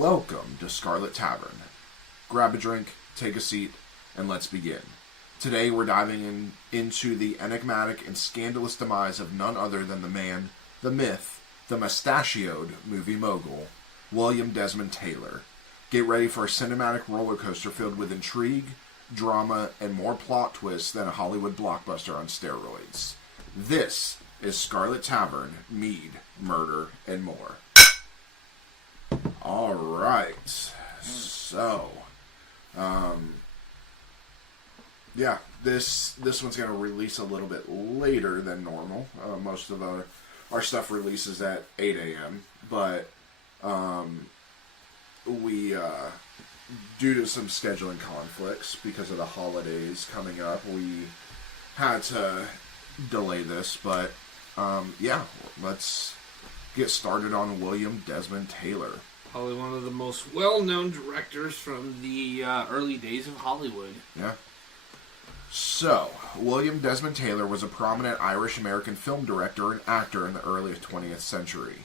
Welcome to Scarlet Tavern. Grab a drink, take a seat, and let's begin. Today we're diving into the enigmatic and scandalous demise of none other than the man, the myth, the mustachioed movie mogul, William Desmond Taylor. Get ready for a cinematic roller coaster filled with intrigue, drama, and more plot twists than a Hollywood blockbuster on steroids. This is Scarlet Tavern, Mead, Murder, and More. Alright, so, this one's going to release a little bit later than normal. Most of our stuff releases at 8 a.m., but we, due to some scheduling conflicts, because of the holidays coming up, we had to delay this, but, let's get started on William Desmond Taylor. Probably one of the most well-known directors from the early days of Hollywood. Yeah. So, William Desmond Taylor was a prominent Irish-American film director and actor in the early 20th century.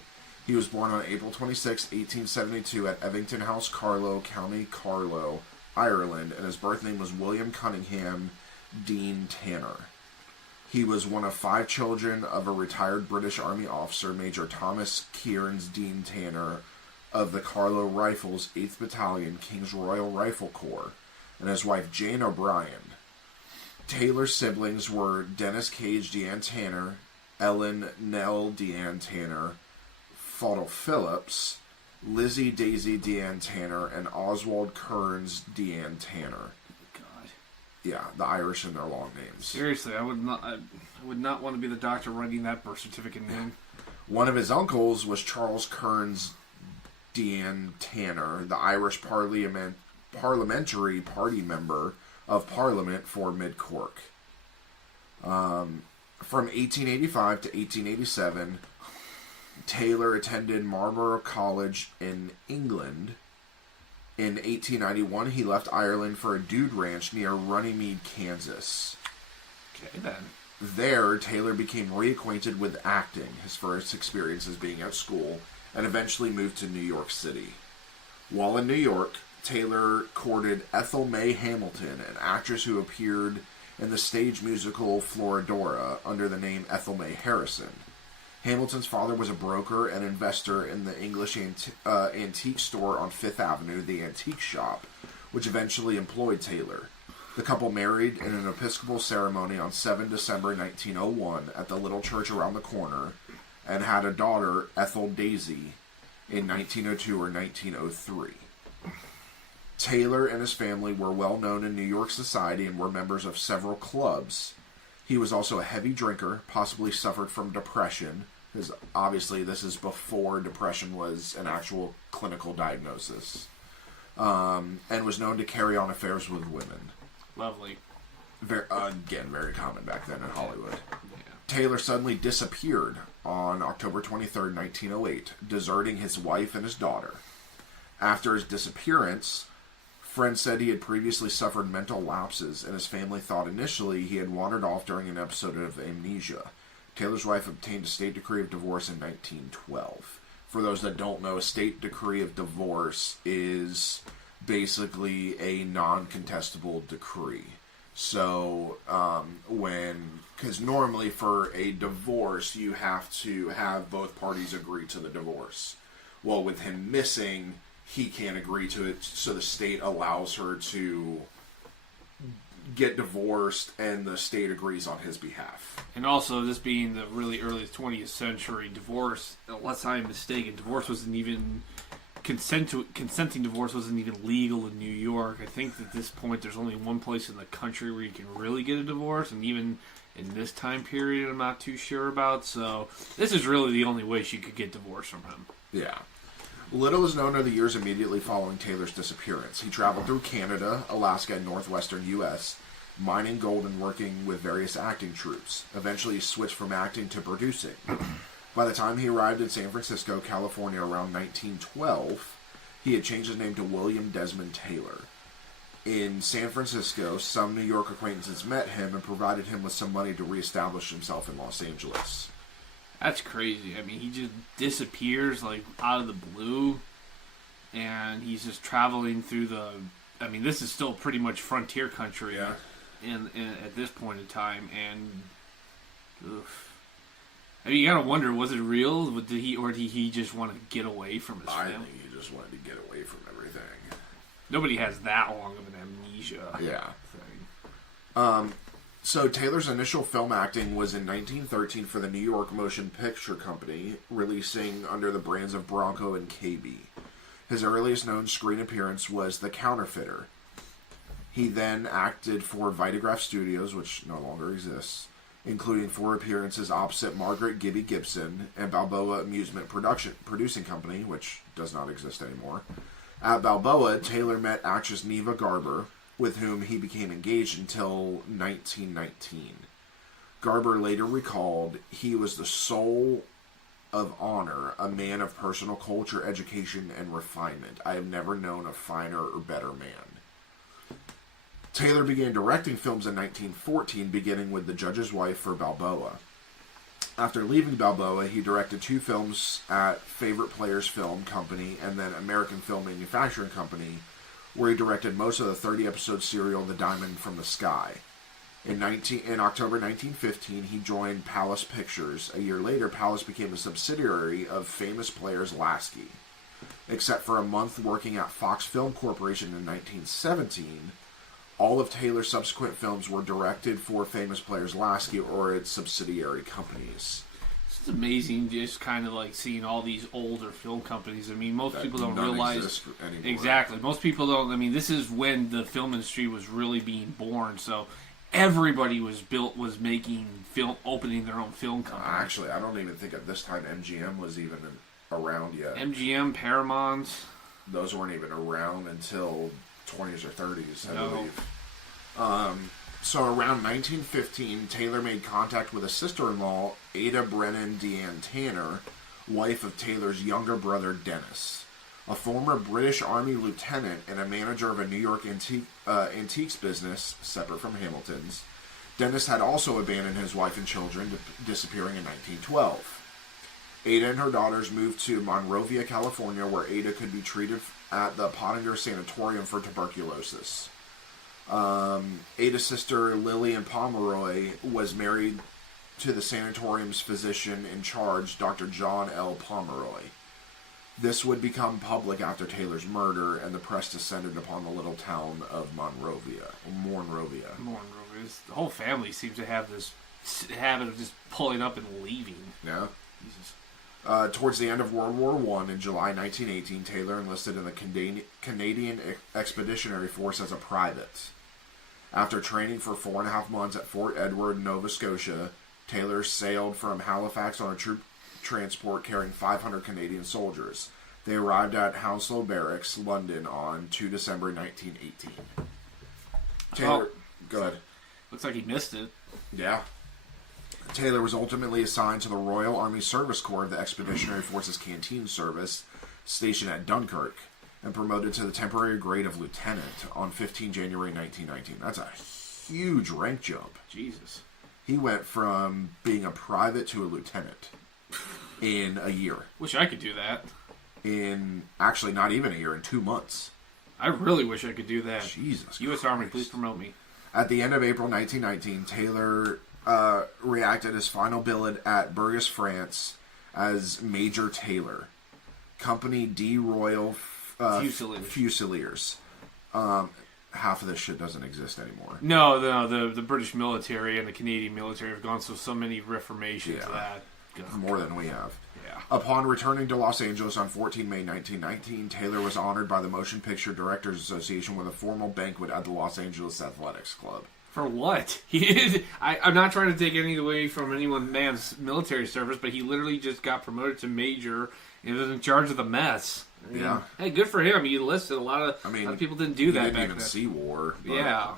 He was born on April 26, 1872 at Evington House, Carlow, County Carlow, Ireland, and his birth name was William Cunningham Dean Tanner. He was one of 5 children of a retired British Army officer, Major Thomas Cairns Dean Tanner, of the Carlow Rifles, 8th Battalion, King's Royal Rifle Corps, and his wife Jane O'Brien. Taylor's siblings were Dennis Cage Deanne Tanner, Ellen Nell Deanne Tanner, Fodel Phillips, Lizzie Daisy Deanne Tanner, and Oswald Kearns Deanne Tanner. God. Yeah, the Irish and their long names. Seriously, I would not want to be the doctor writing that birth certificate name. One of his uncles was Charles Kearns Deanne Tanner, the Irish parliamentary party member of Parliament for Mid Cork. From 1885 to 1887, Taylor attended Marlborough College in England. In 1891, he left Ireland for a dude ranch near Runnymede, Kansas. Okay, then. There, Taylor became reacquainted with acting, his first experiences being at school, and eventually moved to New York City. While in New York, Taylor courted Ethel May Hamilton, an actress who appeared in the stage musical Florodora under the name Ethel May Harrison. Hamilton's father was a broker and investor in the English antique store on Fifth Avenue, the Antique Shop, which eventually employed Taylor. The couple married in an Episcopal ceremony on 7 December 1901 at the little church around the corner, and had a daughter, Ethel Daisy, in 1902 or 1903. Taylor and his family were well known in New York society and were members of several clubs. He was also a heavy drinker, possibly suffered from depression, because obviously this is before depression was an actual clinical diagnosis, and was known to carry on affairs with women. Lovely. Very common back then in Hollywood. Yeah. Taylor suddenly disappeared on October 23, 1908, deserting his wife and his daughter. After his disappearance, friends said he had previously suffered mental lapses, and his family thought initially he had wandered off during an episode of amnesia. Taylor's wife obtained a state decree of divorce in 1912. For those that don't know, a state decree of divorce is basically a non-contestable decree. So, because normally for a divorce, you have to have both parties agree to the divorce. Well, with him missing, he can't agree to it, so the state allows her to get divorced, and the state agrees on his behalf. And also, this being the really early 20th century, divorce, unless I'm mistaken, divorce wasn't even... Consenting divorce wasn't even legal in New York. I think at this point there's only one place in the country where you can really get a divorce, and even in this time period I'm not too sure about. So this is really the only way she could get divorced from him. Yeah. Little is known of the years immediately following Taylor's disappearance. He traveled through Canada, Alaska, and northwestern U.S., mining gold and working with various acting troupes. Eventually he switched from acting to producing. By the time he arrived in San Francisco, California around 1912, he had changed his name to William Desmond Taylor. In San Francisco, some New York acquaintances met him and provided him with some money to reestablish himself in Los Angeles. That's crazy. I mean, he just disappears, like, out of the blue. and he's just traveling through the. I mean, this is still pretty much frontier country, in at this point in time, and. Oof. I mean, you gotta wonder, was it real? Did he just want to get away from his family? I think he just wanted to get away from everything. Nobody has that long of an amnesia. Yeah. Thing. So Taylor's initial film acting was in 1913 for the New York Motion Picture Company, releasing under the brands of Bronco and KB. His earliest known screen appearance was The Counterfeiter. He then acted for Vitagraph Studios, which no longer exists, including 4 appearances opposite Margaret Gibby Gibson and Balboa Amusement Producing Company, which does not exist anymore. At Balboa, Taylor met actress Neva Garber, with whom he became engaged until 1919. Garber later recalled, "He was the soul of honor, a man of personal culture, education, and refinement. I have never known a finer or better man." Taylor began directing films in 1914, beginning with The Judge's Wife for Balboa. After leaving Balboa, he directed 2 films at Favorite Players Film Company and then American Film Manufacturing Company, where he directed most of the 30-episode serial The Diamond from the Sky. In October 1915, he joined Palace Pictures. A year later, Palace became a subsidiary of Famous Players Lasky. Except for a month working at Fox Film Corporation in 1917, all of Taylor's subsequent films were directed for Famous Players Lasky or its subsidiary companies. It's amazing just kind of like seeing all these older film companies. I mean, most people don't realize... Exactly. Most people don't... I mean, this is when the film industry was really being born, so everybody was making film, opening their own film company. Actually, I don't even think at this time MGM was even around yet. MGM, Paramount... Those weren't even around until 20s or 30s, I believe. So around 1915, Taylor made contact with a sister-in-law, Ada Brennan Deanne Tanner, wife of Taylor's younger brother, Dennis. A former British Army lieutenant and a manager of a New York antiques business, separate from Hamilton's, Dennis had also abandoned his wife and children, disappearing in 1912. Ada and her daughters moved to Monrovia, California, where Ada could be treated at the Pottinger Sanatorium for tuberculosis. Ada's sister, Lillian Pomeroy, was married to the sanatorium's physician in charge, Dr. John L. Pomeroy. This would become public after Taylor's murder, and the press descended upon the little town of Monrovia. The whole family seems to have this habit of just pulling up and leaving. Yeah. Jesus. Towards the end of World War I, in July 1918, Taylor enlisted in the Canadian Expeditionary Force as a private. After training for 4.5 months at Fort Edward, Nova Scotia, Taylor sailed from Halifax on a troop transport carrying 500 Canadian soldiers. They arrived at Hounslow Barracks, London, on 2 December 1918. Taylor, go ahead. Looks like he missed it. Yeah. Taylor was ultimately assigned to the Royal Army Service Corps of the Expeditionary Forces Canteen Service, stationed at Dunkirk, and promoted to the temporary grade of lieutenant on 15 January 1919. That's a huge rank jump. Jesus. He went from being a private to a lieutenant in a year. Wish I could do that. In, actually, not even a year, in 2 months. I really wish I could do that. Jesus U.S. Christ. Army, please promote me. At the end of April 1919, Taylor reacted his final billet at Burgos, France, as Major Taylor, Company D Royal Fusiliers. Half of this shit doesn't exist anymore. No, the British military and the Canadian military have gone through so many reformations that... More than we have. Yeah. Upon returning to Los Angeles on 14 May 1919, Taylor was honored by the Motion Picture Directors Association with a formal banquet at the Los Angeles Athletics Club. For what? I'm not trying to take anything away from man's military service, but he literally just got promoted to major and was in charge of the mess. I mean, yeah. Hey, good for him. He enlisted. A lot of people didn't do that back then. He didn't even see war. But, yeah.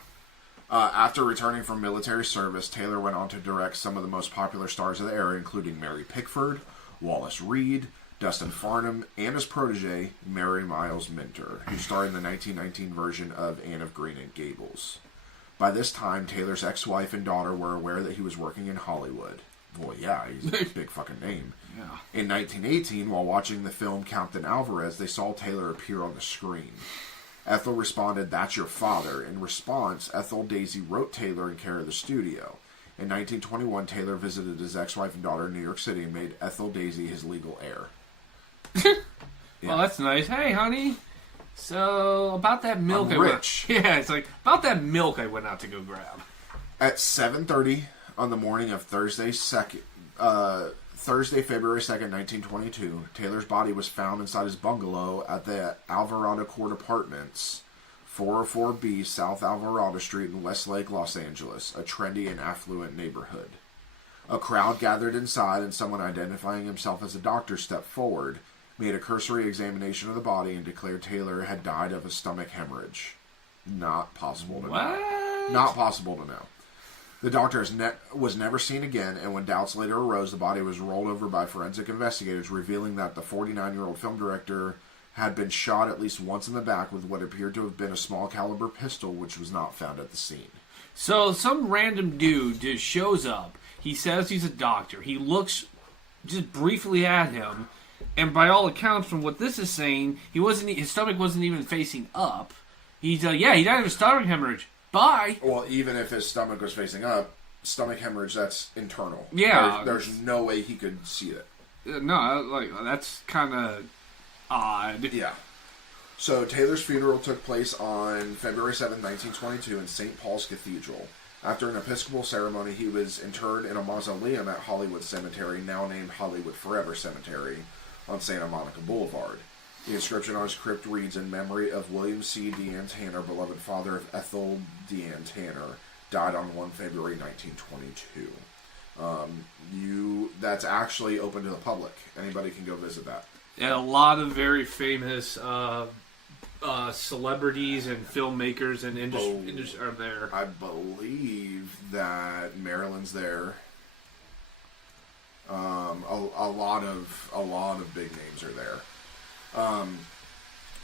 After returning from military service, Taylor went on to direct some of the most popular stars of the era, including Mary Pickford, Wallace Reed, Dustin Farnham, and his protege, Mary Miles Minter, who starred in the 1919 version of Anne of Green Gables. By this time, Taylor's ex-wife and daughter were aware that he was working in Hollywood. Well, yeah, he's a big fucking name. Yeah. In 1918, while watching the film Captain Alvarez, they saw Taylor appear on the screen. Ethel responded, "That's your father." In response, Ethel Daisy wrote Taylor in care of the studio. In 1921, Taylor visited his ex-wife and daughter in New York City and made Ethel Daisy his legal heir. Yeah. Well, that's nice. Hey, honey. So, about that milk I'm rich. Yeah, it's like, about that milk I went out to go grab. At 7:30 on the morning of Thursday, February 2nd, 1922, Taylor's body was found inside his bungalow at the Alvarado Court Apartments, 404B South Alvarado Street in Westlake, Los Angeles, a trendy and affluent neighborhood. A crowd gathered inside, and someone identifying himself as a doctor stepped forward, made a cursory examination of the body, and declared Taylor had died of a stomach hemorrhage. Not possible to know. Not possible to know. The doctor was never seen again, and when doubts later arose, the body was rolled over by forensic investigators, revealing that the 49-year-old film director had been shot at least once in the back with what appeared to have been a small caliber pistol, which was not found at the scene. So some random dude just shows up. He says he's a doctor. He looks just briefly at him, and by all accounts, from what this is saying, his stomach wasn't even facing up. He's he died of a stomach hemorrhage. Bye. Well, even if his stomach was facing up, stomach hemorrhage, that's internal. Yeah. There's no way he could see it. No, that's kind of odd. Yeah. So Taylor's funeral took place on February 7, 1922 in St. Paul's Cathedral. After an Episcopal ceremony, he was interred in a mausoleum at Hollywood Cemetery, now named Hollywood Forever Cemetery, on Santa Monica Boulevard. The inscription on his crypt reads, "In memory of William C. Deanne Tanner, beloved father of Ethel Deanne Tanner, died on 1 February 1922. That's actually open to the public. Anybody can go visit that. And a lot of very famous celebrities and filmmakers and industry are there. I believe that Marilyn's there. A lot of big names are there.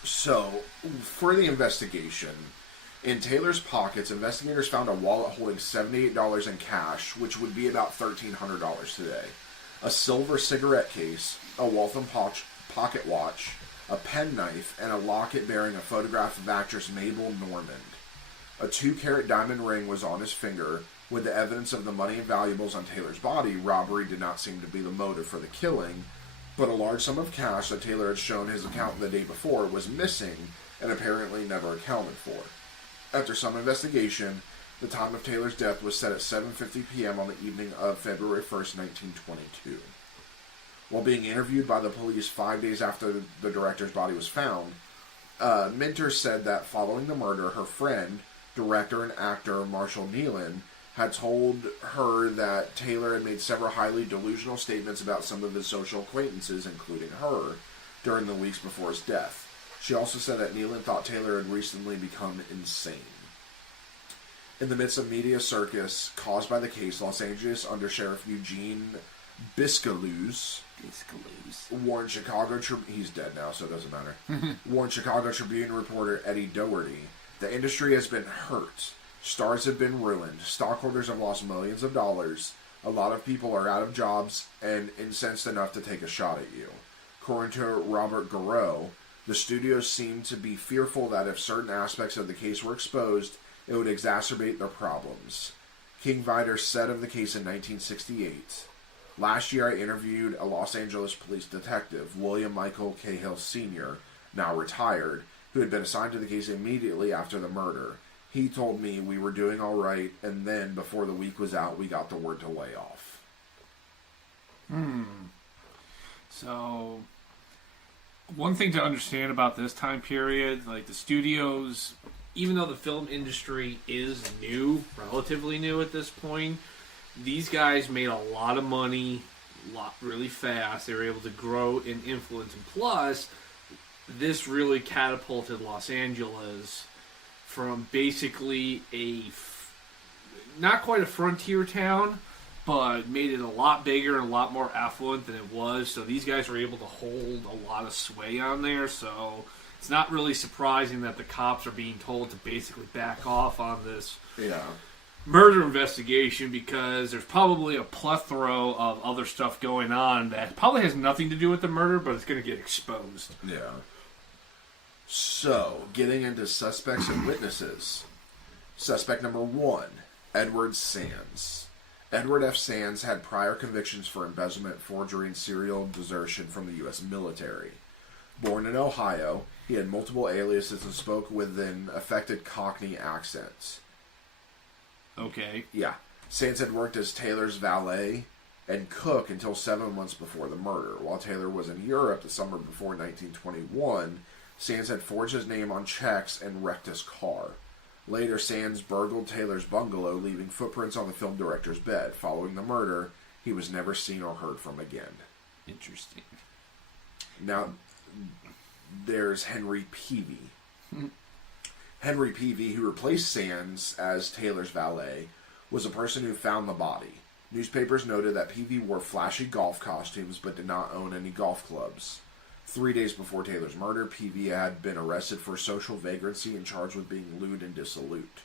So, for the investigation, in Taylor's pockets, investigators found a wallet holding $78 in cash, which would be about $1,300 today, a silver cigarette case, a Waltham pocket watch, a penknife, and a locket bearing a photograph of actress Mabel Normand. A 2-carat diamond ring was on his finger. With the evidence of the money and valuables on Taylor's body, robbery did not seem to be the motive for the killing, but a large sum of cash that Taylor had shown his accountant the day before was missing and apparently never accounted for. After some investigation, the time of Taylor's death was set at 7:50 p.m. on the evening of February 1st, 1922. While being interviewed by the police 5 days after the director's body was found, Minter said that following the murder, her friend, director and actor Marshall Nealon, had told her that Taylor had made several highly delusional statements about some of his social acquaintances, including her, during the weeks before his death. She also said that Nealon thought Taylor had recently become insane. In the midst of media circus caused by the case, Los Angeles Undersheriff Eugene Biscaluse warned Chicago Tribune... He's dead now, so it doesn't matter. Warned Chicago Tribune reporter Eddie Doherty, "The industry has been hurt. Stars have been ruined. Stockholders have lost millions of dollars. A lot of people are out of jobs and incensed enough to take a shot at you." According to Robert Garreau, the studios seemed to be fearful that if certain aspects of the case were exposed, it would exacerbate their problems. King Vidor said of the case in 1968, "Last year I interviewed a Los Angeles police detective, William Michael Cahill Sr., now retired, who had been assigned to the case immediately after the murder. He told me we were doing all right, and then, before the week was out, we got the word to lay off." So, one thing to understand about this time period, like the studios, even though the film industry is new, relatively new at this point, these guys made a lot of money, really fast. They were able to grow in influence, and plus, this really catapulted Los Angeles from basically not quite a frontier town, but made it a lot bigger and a lot more affluent than it was. So these guys were able to hold a lot of sway on there. So it's not really surprising that the cops are being told to basically back off on this. Yeah. murder investigation because there's probably a plethora of other stuff going on that probably has nothing to do with the murder, but it's going to get exposed. Yeah. So, getting into suspects and witnesses. Suspect number 1, Edward Sands. Edward F. Sands had prior convictions for embezzlement, forgery, and serial desertion from the U.S. military. Born in Ohio, he had multiple aliases and spoke with an affected Cockney accent. Okay. Yeah. Sands had worked as Taylor's valet and cook until 7 months before the murder. While Taylor was in Europe the summer before 1921, Sands had forged his name on checks and wrecked his car. Later, Sands burgled Taylor's bungalow, leaving footprints on the film director's bed. Following the murder, he was never seen or heard from again. Interesting. Now, there's Henry Peavy. Henry Peavy, who replaced Sands as Taylor's valet, was a person who found the body. Newspapers noted that Peavy wore flashy golf costumes but did not own any golf clubs. 3 days before Taylor's murder, Peavy had been arrested for social vagrancy and charged with being lewd and dissolute.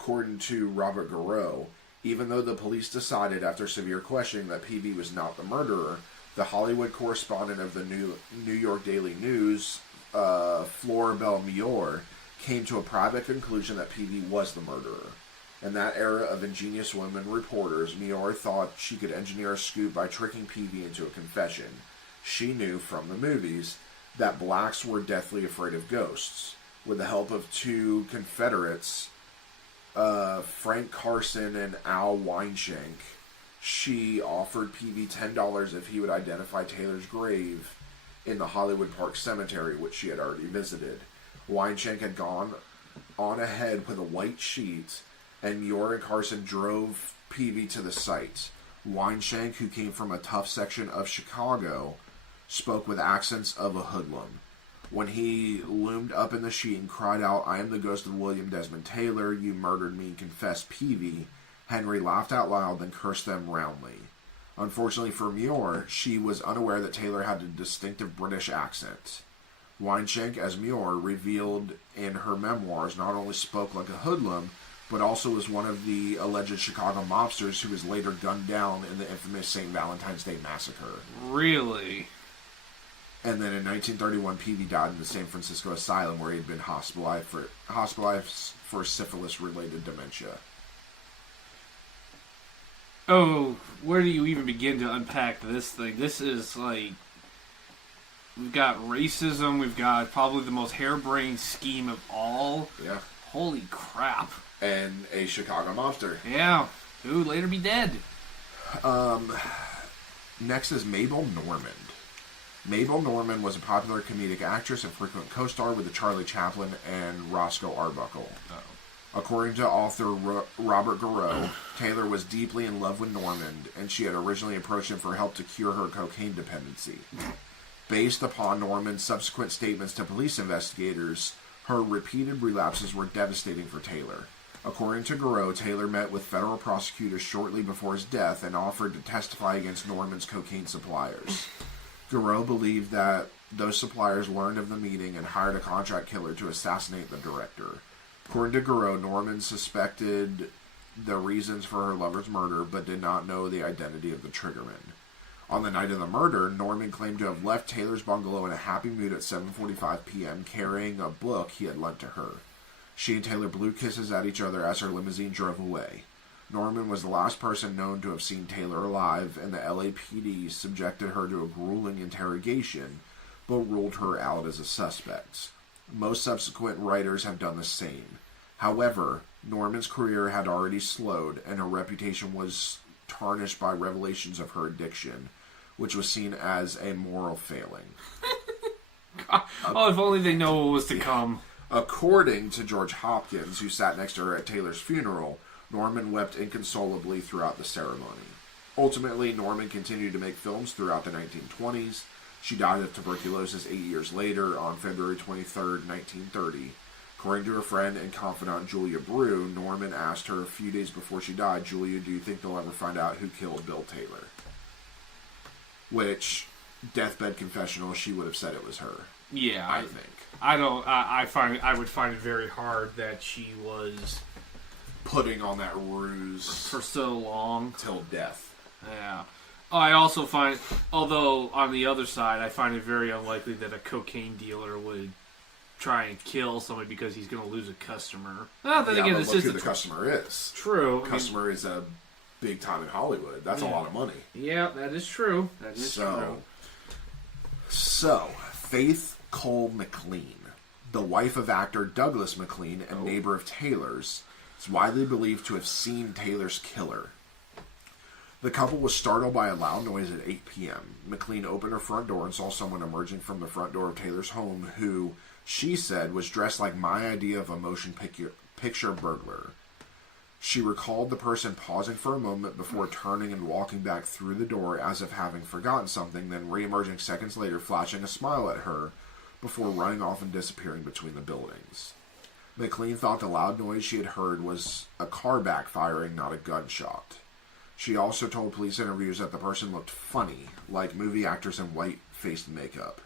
According to Robert Garreau, even though the police decided after severe questioning that Peavy was not the murderer, the Hollywood correspondent of the New York Daily News, Floribel Muir, came to a private conclusion that Peavy was the murderer. In that era of ingenious women reporters, Muir thought she could engineer a scoop by tricking Peavy into a confession. She knew from the movies that blacks were deathly afraid of ghosts. With the help of 2 Confederates, Frank Carson and Al Weinshank, she offered Peavy $10 if he would identify Taylor's grave in the Hollywood Park Cemetery, which she had already visited. Weinshank had gone on ahead with a white sheet, and Muir and Carson drove Peavy to the site. Weinshank, who came from a tough section of Chicago, spoke with accents of a hoodlum. When he loomed up in the sheet and cried out, "I am the ghost of William Desmond Taylor, you murdered me," confessed Peavy, Henry laughed out loud, then cursed them roundly. Unfortunately for Muir, she was unaware that Taylor had a distinctive British accent. Weinshank, as Muir revealed in her memoirs, not only spoke like a hoodlum, but also was one of the alleged Chicago mobsters who was later gunned down in the infamous St. Valentine's Day Massacre. Really? And then in 1931, Peavy died in the San Francisco asylum where he had been hospitalized for syphilis-related dementia. Oh, where do you even begin to unpack this thing? This is like... We've got racism, we've got probably the most harebrained scheme of all. Yeah. Holy crap. And a Chicago mobster. Yeah. Who would later be dead. Next is Mabel Normand. Mabel Normand was a popular comedic actress and frequent co-star with the Charlie Chaplin and Roscoe Arbuckle. Uh-oh. According to author Robert Garreau, Taylor was deeply in love with Normand, and she had originally approached him for help to cure her cocaine dependency. Based upon Normand's subsequent statements to police investigators, her repeated relapses were devastating for Taylor. According to Garreau, Taylor met with federal prosecutors shortly before his death and offered to testify against Normand's cocaine suppliers. Garreau believed that those suppliers learned of the meeting and hired a contract killer to assassinate the director. According to Garreau, Normand suspected the reasons for her lover's murder, but did not know the identity of the triggerman. On the night of the murder, Normand claimed to have left Taylor's bungalow in a happy mood at 7:45 p.m., carrying a book he had lent to her. She and Taylor blew kisses at each other as her limousine drove away. Normand was the last person known to have seen Taylor alive, and the LAPD subjected her to a grueling interrogation, but ruled her out as a suspect. Most subsequent writers have done the same. However, Normand's career had already slowed, and her reputation was tarnished by revelations of her addiction, which was seen as a moral failing. Oh, if only they know what was to come. According to George Hopkins, who sat next to her at Taylor's funeral, Normand wept inconsolably throughout the ceremony. Ultimately, Normand continued to make films throughout the 1920s. She died of tuberculosis 8 years later on February 23, 1930. According to her friend and confidant Julia Brew, Normand asked her a few days before she died, "Julia, do you think they'll ever find out who killed Bill Taylor?" Which, deathbed confessional, she would have said it was her. Yeah, I think. I would find it very hard that she was putting on that ruse for so long. Till death. Yeah. I also find, although on the other side, I find it very unlikely that a cocaine dealer would try and kill somebody because he's going to lose a customer. Well, then again, this is who the customer is. True. The customer is a big time in Hollywood. That's a lot of money. Yeah, that is true. That is true. So, Faith Cole McLean, the wife of actor Douglas McLean and neighbor of Taylor's, is widely believed to have seen Taylor's killer. The couple was startled by a loud noise at 8 p.m. McLean opened her front door and saw someone emerging from the front door of Taylor's home who, she said, was dressed like my idea of a motion picture burglar. She recalled the person pausing for a moment before turning and walking back through the door as if having forgotten something, then re-emerging seconds later, flashing a smile at her before running off and disappearing between the buildings. McLean thought the loud noise she had heard was a car backfiring, not a gunshot. She also told police interviews that the person looked funny, like movie actors in white-faced makeup,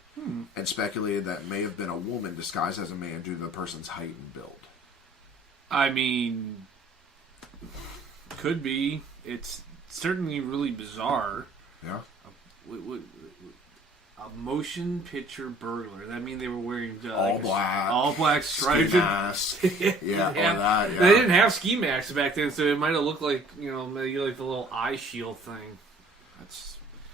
and speculated that it may have been a woman disguised as a man due to the person's height and build. I mean, could be. It's certainly really bizarre. Yeah. A motion picture burglar. That mean they were wearing all black striped ski mask. Yeah, or that. Yeah. They didn't have ski masks back then, so it might have looked like maybe like the little eye shield thing.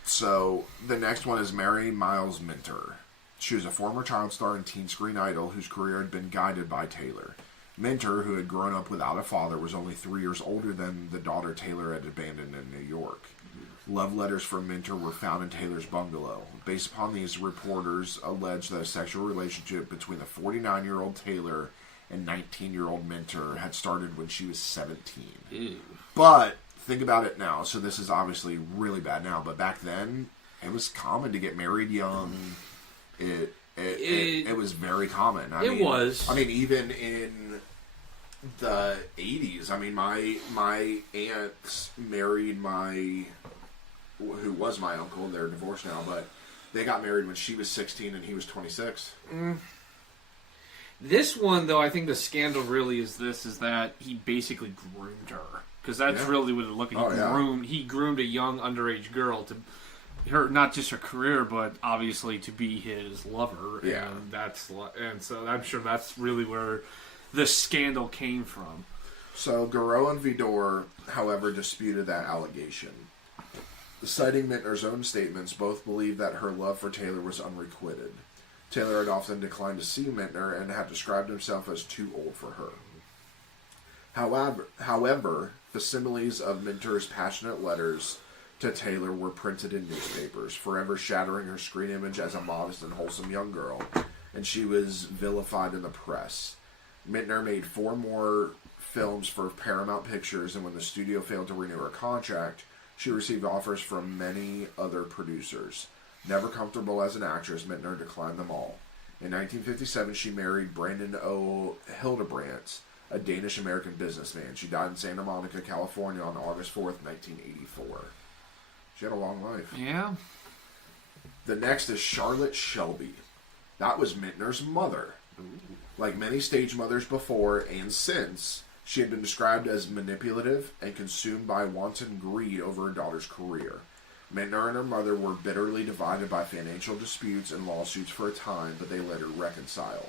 So the next one is Mary Miles Minter. She was a former child star and teen screen idol whose career had been guided by Taylor. Minter, who had grown up without a father, was only 3 years older than the daughter Taylor had abandoned in New York. Love letters from Minter were found in Taylor's bungalow. Based upon these, reporters alleged that a sexual relationship between the 49-year-old Taylor and 19-year-old Minter had started when she was 17. Ew. But think about it now. So this is obviously really bad now, but back then it was common to get married young. It was very common. I mean, even in the 80s. I mean, my aunt married who was my uncle. They're divorced now, but they got married when she was 16 and he was 26. This one, though, I think the scandal really is that he basically groomed her. Because that's really what it looked like. He groomed a young underage girl to her, not just her career, but obviously to be his lover. Yeah. And so I'm sure that's really where the scandal came from. So Garreau and Vidor, however, disputed that allegation. Citing Minter's own statements, both believed that her love for Taylor was unrequited. Taylor had often declined to see Minter and had described himself as too old for her. However, facsimiles of Minter's passionate letters to Taylor were printed in newspapers, forever shattering her screen image as a modest and wholesome young girl, and she was vilified in the press. Minter made 4 more films for Paramount Pictures, and when the studio failed to renew her contract, she received offers from many other producers. Never comfortable as an actress, Minter declined them all. In 1957, she married Brandon O. Hildebrandt, a Danish-American businessman. She died in Santa Monica, California on August 4th, 1984. She had a long life. Yeah. The next is Charlotte Shelby. That was Minter's mother. Ooh. Like many stage mothers before and since, she had been described as manipulative and consumed by wanton greed over her daughter's career. Minter and her mother were bitterly divided by financial disputes and lawsuits for a time, but they later reconciled.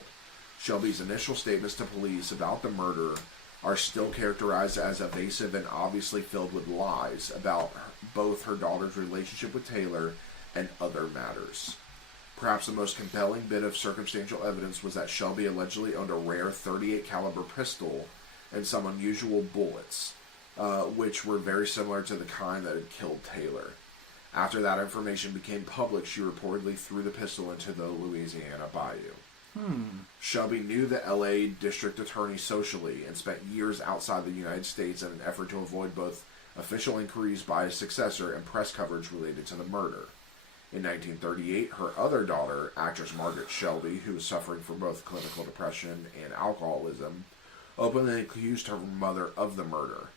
Shelby's initial statements to police about the murder are still characterized as evasive and obviously filled with lies about both her daughter's relationship with Taylor and other matters. Perhaps the most compelling bit of circumstantial evidence was that Shelby allegedly owned a rare .38 caliber pistol and some unusual bullets, which were very similar to the kind that had killed Taylor. After that information became public, she reportedly threw the pistol into the Louisiana bayou. Shelby knew the L.A. District Attorney socially and spent years outside the United States in an effort to avoid both official inquiries by his successor and press coverage related to the murder. In 1938, her other daughter, actress Margaret Shelby, who was suffering from both clinical depression and alcoholism, openly accused her mother of the murder.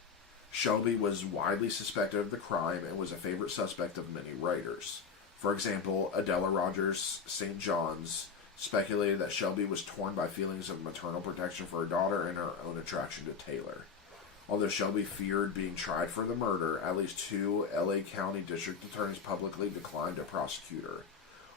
Shelby was widely suspected of the crime and was a favorite suspect of many writers. For example, Adela Rogers St. John's speculated that Shelby was torn by feelings of maternal protection for her daughter and her own attraction to Taylor. Although Shelby feared being tried for the murder, at least 2 LA County District Attorneys publicly declined to prosecute her.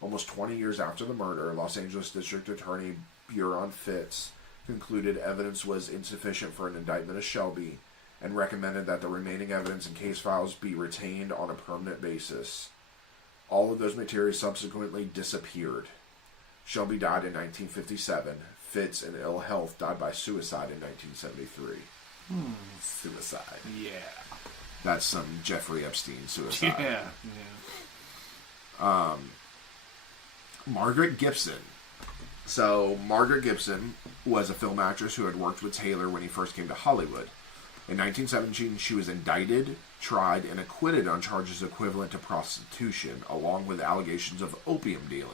Almost 20 years after the murder, Los Angeles District Attorney Buron Fitts concluded evidence was insufficient for an indictment of Shelby and recommended that the remaining evidence and case files be retained on a permanent basis. All of those materials subsequently disappeared. Shelby died in 1957. Fitts, in ill health, died by suicide in 1973. Suicide. Yeah. That's some Jeffrey Epstein suicide. Yeah. Margaret Gibson. So, Margaret Gibson was a film actress who had worked with Taylor when he first came to Hollywood. In 1917, she was indicted, tried, and acquitted on charges equivalent to prostitution, along with allegations of opium dealing.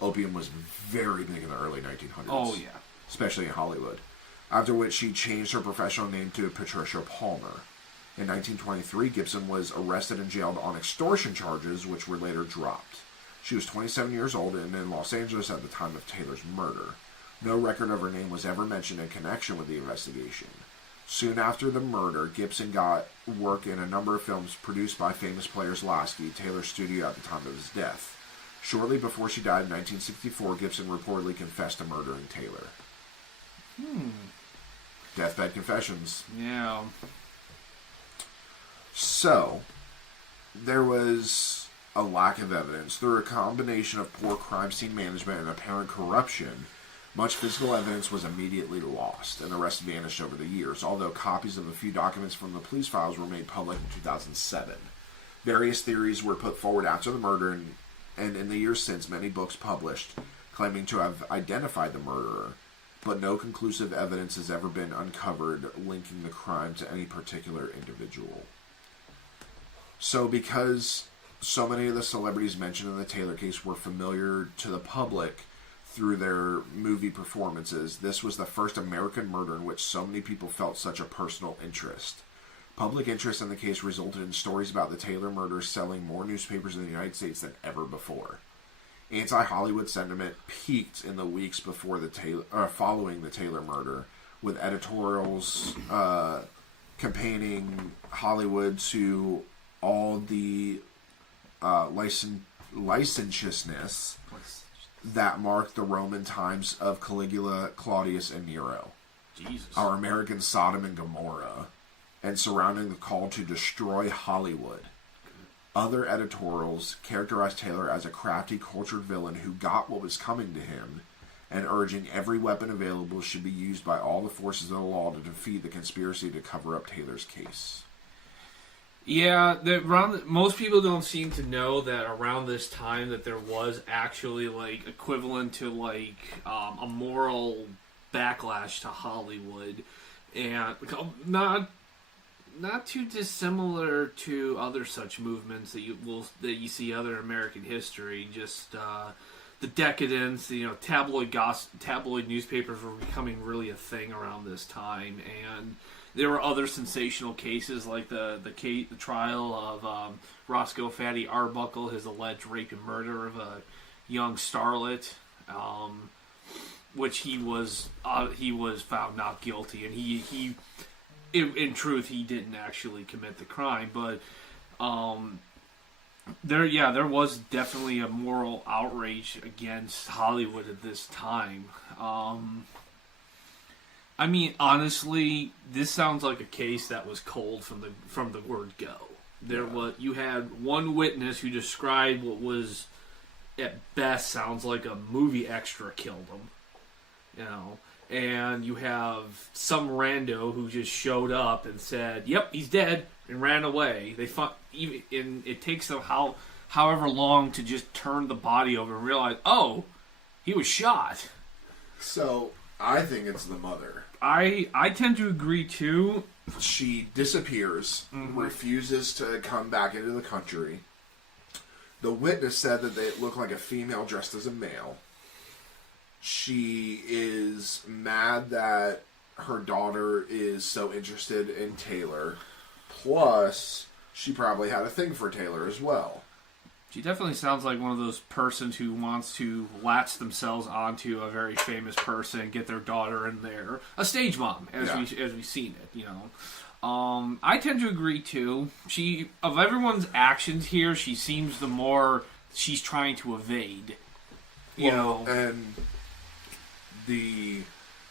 Opium was very big in the early 1900s. Oh, yeah. Especially in Hollywood. After which she changed her professional name to Patricia Palmer. In 1923, Gibson was arrested and jailed on extortion charges, which were later dropped. She was 27 years old and in Los Angeles at the time of Taylor's murder. No record of her name was ever mentioned in connection with the investigation. Soon after the murder, Gibson got work in a number of films produced by famous players Lasky, Taylor's studio at the time of his death. Shortly before she died in 1964, Gibson reportedly confessed to murdering Taylor. Deathbed confessions. Yeah. So, there was a lack of evidence. Through a combination of poor crime scene management and apparent corruption, much physical evidence was immediately lost, and the rest vanished over the years, although copies of a few documents from the police files were made public in 2007. Various theories were put forward after the murder, and in the years since, many books published claiming to have identified the murderer, but no conclusive evidence has ever been uncovered linking the crime to any particular individual. So because so many of the celebrities mentioned in the Taylor case were familiar to the public through their movie performances, this was the first American murder in which so many people felt such a personal interest. Public interest in the case resulted in stories about the Taylor murder selling more newspapers in the United States than ever before. Anti-Hollywood sentiment peaked in the weeks before following the Taylor murder, with editorials campaigning Hollywood to all the licentiousness that marked the Roman times of Caligula, Claudius, and Nero. Jesus. Our American Sodom and Gomorrah, and surrounding the call to destroy Hollywood. Other editorials characterized Taylor as a crafty, cultured villain who got what was coming to him, and urging every weapon available should be used by all the forces of the law to defeat the conspiracy to cover up Taylor's case. Yeah, most people don't seem to know that around this time that there was actually like equivalent to like a moral backlash to Hollywood, and not too dissimilar to other such movements that you see other American history. Just the decadence, tabloid newspapers were becoming really a thing around this time, and there were other sensational cases like the trial of Roscoe Fatty Arbuckle, his alleged rape and murder of a young starlet, which he was found not guilty, and he in truth he didn't actually commit the crime, but there was definitely a moral outrage against Hollywood at this time. I mean, honestly, this sounds like a case that was cold from the word go. You had one witness who described what was at best sounds like a movie extra killed him, and you have some rando who just showed up and said, "Yep, he's dead," and ran away. It takes them however long to just turn the body over and realize, oh, he was shot. So I think it's the mother. I tend to agree too. She disappears, refuses to come back into the country. The witness said that it looked like a female dressed as a male. She is mad that her daughter is so interested in Taylor. Plus, she probably had a thing for Taylor as well. She definitely sounds like one of those persons who wants to latch themselves onto a very famous person, get their daughter in there. A stage mom, as we've seen it, you know. I tend to agree too. Of everyone's actions here, she seems the more she's trying to evade. You know, and the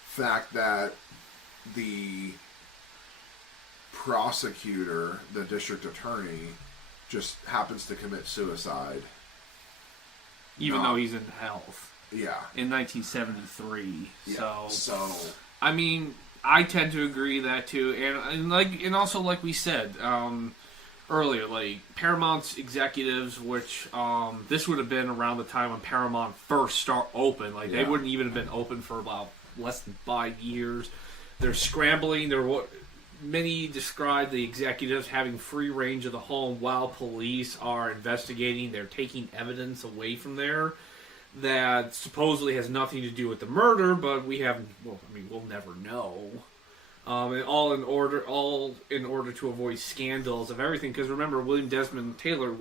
fact that the prosecutor, the district attorney, just happens to commit suicide, even though he's in health. Yeah. In 1973. Yeah. So I mean, I tend to agree that too, and also like we said earlier, like Paramount's executives, which this would have been around the time when Paramount first opened. Like they wouldn't even have been open for about less than 5 years. They're scrambling. Many describe the executives having free range of the home while police are investigating. They're taking evidence away from there that supposedly has nothing to do with the murder, but we'll never know. And all in order to avoid scandals of everything. Because remember, William Desmond Taylor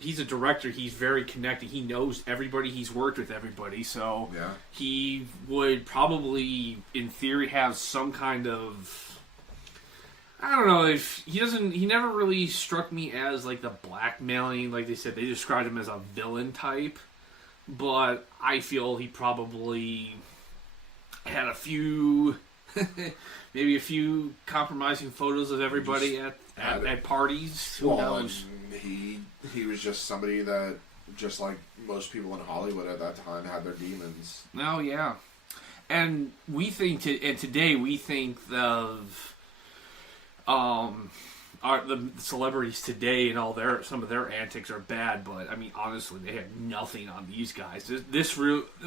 he's a director. He's very connected. He knows everybody. He's worked with everybody. So he would probably, in theory, have some kind of... I don't know. He never really struck me as like the blackmailing. Like they said, they described him as a villain type. But I feel he probably had a few... maybe a few compromising photos of everybody at parties. Who knows? He was just somebody that, just like most people in Hollywood at that time, had their demons. Oh yeah, and today we think of the celebrities today and some of their antics are bad, but I mean honestly, they had nothing on these guys.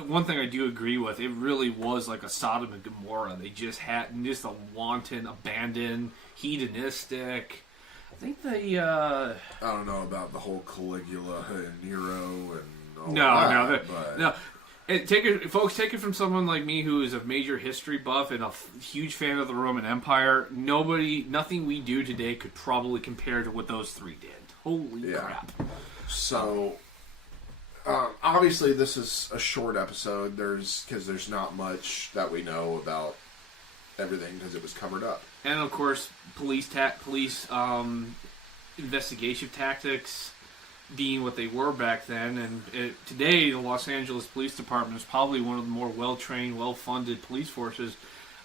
One thing I do agree with, it really was like a Sodom and Gomorrah. They just had a wanton, abandoned, hedonistic. I think they. I don't know about the whole Caligula and Nero and all no. Folks, take it from someone like me who is a major history buff and a huge fan of the Roman Empire. Nothing we do today could probably compare to what those three did. Holy crap. So, obviously this is a short episode. Because there's not much that we know about everything because it was covered up. And of course, police investigation tactics being what they were back then, and today the Los Angeles Police Department is probably one of the more well-trained, well-funded police forces.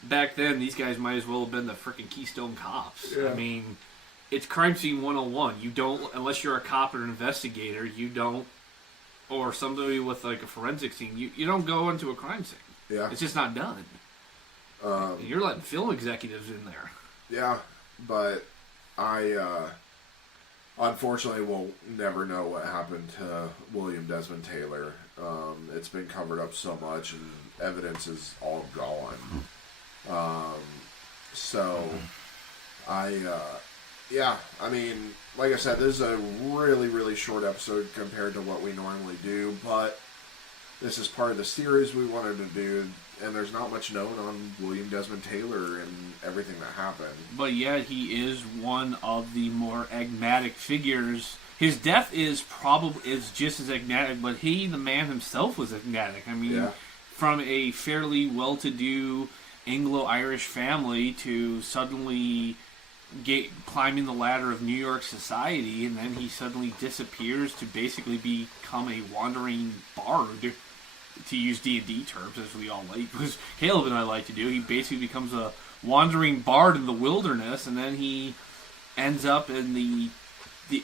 Back then, these guys might as well have been the freaking Keystone Cops. Yeah. I mean, it's crime scene 101. You don't, unless you're a cop or an investigator, you don't, or somebody with like a forensic scene, you don't go into a crime scene. Yeah. It's just not done. You're letting film executives in there. Yeah, but I unfortunately will never know what happened to William Desmond Taylor. It's been covered up so much, and evidence is all gone. I mean, like I said, this is a really, really short episode compared to what we normally do, but this is part of the series we wanted to do, and there's not much known on William Desmond Taylor and everything that happened. But yet he is one of the more enigmatic figures. His death is just as enigmatic, but the man himself was enigmatic. I mean, from a fairly well-to-do Anglo-Irish family to suddenly climbing the ladder of New York society, and then he suddenly disappears to basically become a wandering bard, to use D&D terms, as we all like, because Caleb and I like to do. He basically becomes a wandering bard in the wilderness, and then he ends up in the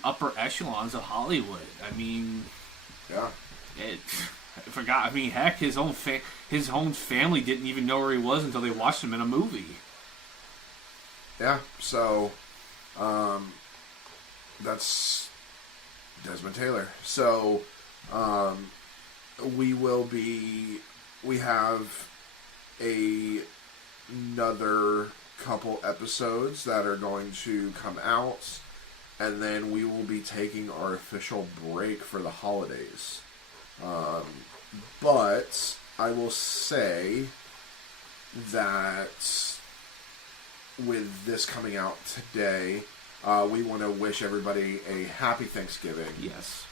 upper echelons of Hollywood. I mean, I forgot. I mean, heck, his own family didn't even know where he was until they watched him in a movie. Yeah, so that's Desmond Taylor. So we have another couple episodes that are going to come out, and then we will be taking our official break for the holidays. But I will say that with this coming out today, We want to wish everybody a happy Thanksgiving. Yes.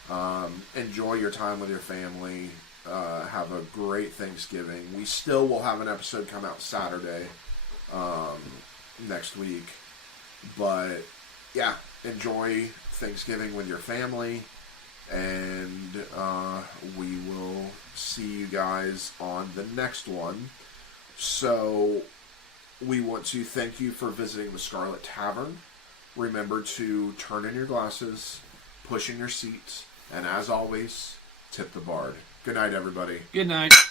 Enjoy your time with your family. Have a great Thanksgiving. We still will have an episode come out Saturday next week. But, yeah, enjoy Thanksgiving with your family. And we will see you guys on the next one. So, we want to thank you for visiting the Scarlet Tavern. Remember to turn in your glasses, push in your seats, and as always, tip the bard. Good night, everybody. Good night.